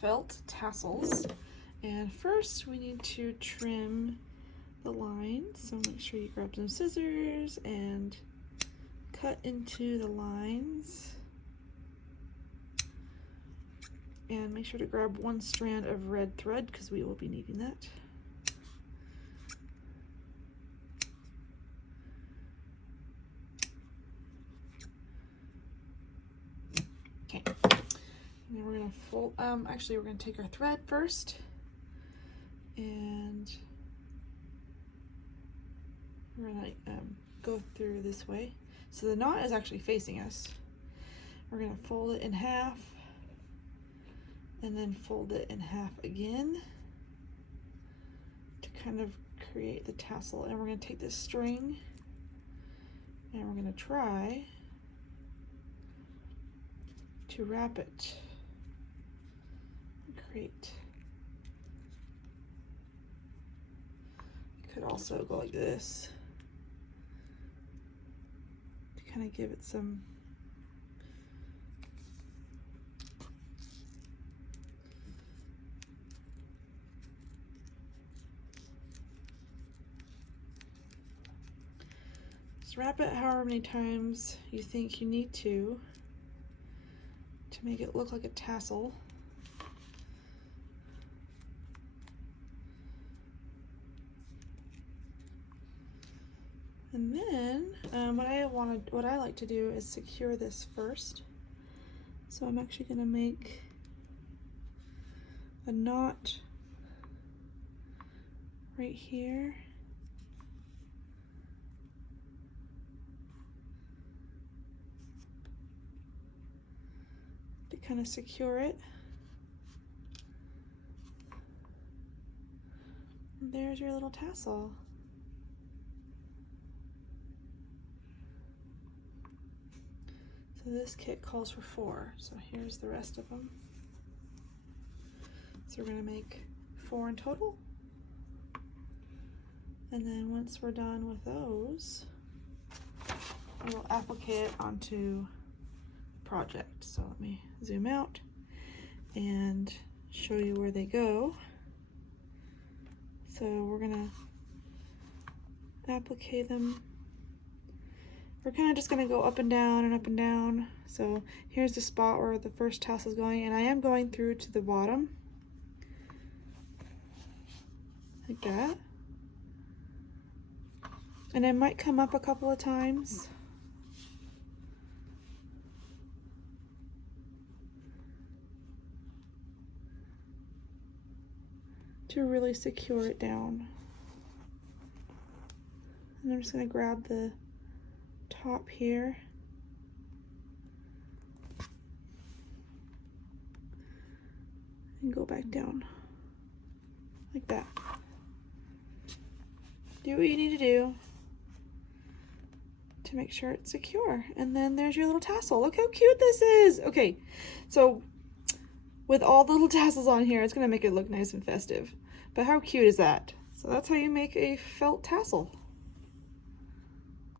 felt tassels. And first we need to trim the lines. So make sure you grab some scissors and cut into the lines. And make sure to grab one strand of red thread because we will be needing that. Okay, and then we're gonna fold, actually we're gonna take our thread first and we're gonna go through this way. So the knot is actually facing us. We're gonna fold it in half and then fold it in half again to kind of create the tassel. And we're gonna take this string and we're gonna try to wrap it and create. You could also go like this to kind of give it some just wrap it however many times you think you need to make it look like a tassel. And then what I like to do is secure this first. So I'm actually going to make a knot right here. To kind of secure it. And there's your little tassel. So this kit calls for 4, so here's the rest of them. So we're going to make 4 in total. And then once we're done with those, we'll applique it onto project. So let me zoom out and show you where they go. So we're gonna applique them. We're kind of just gonna go up and down and up and down. So here's the spot where the first tassel is going, and I am going through to the bottom like that. And I might come up a couple of times. To really secure it down. And I'm just going to grab the top here and go back down like that. Do what you need to do to make sure it's secure. And then there's your little tassel. Look how cute this is. Okay, so with all the little tassels on here, it's going to make it look nice and festive. But how cute is that? So that's how you make a felt tassel.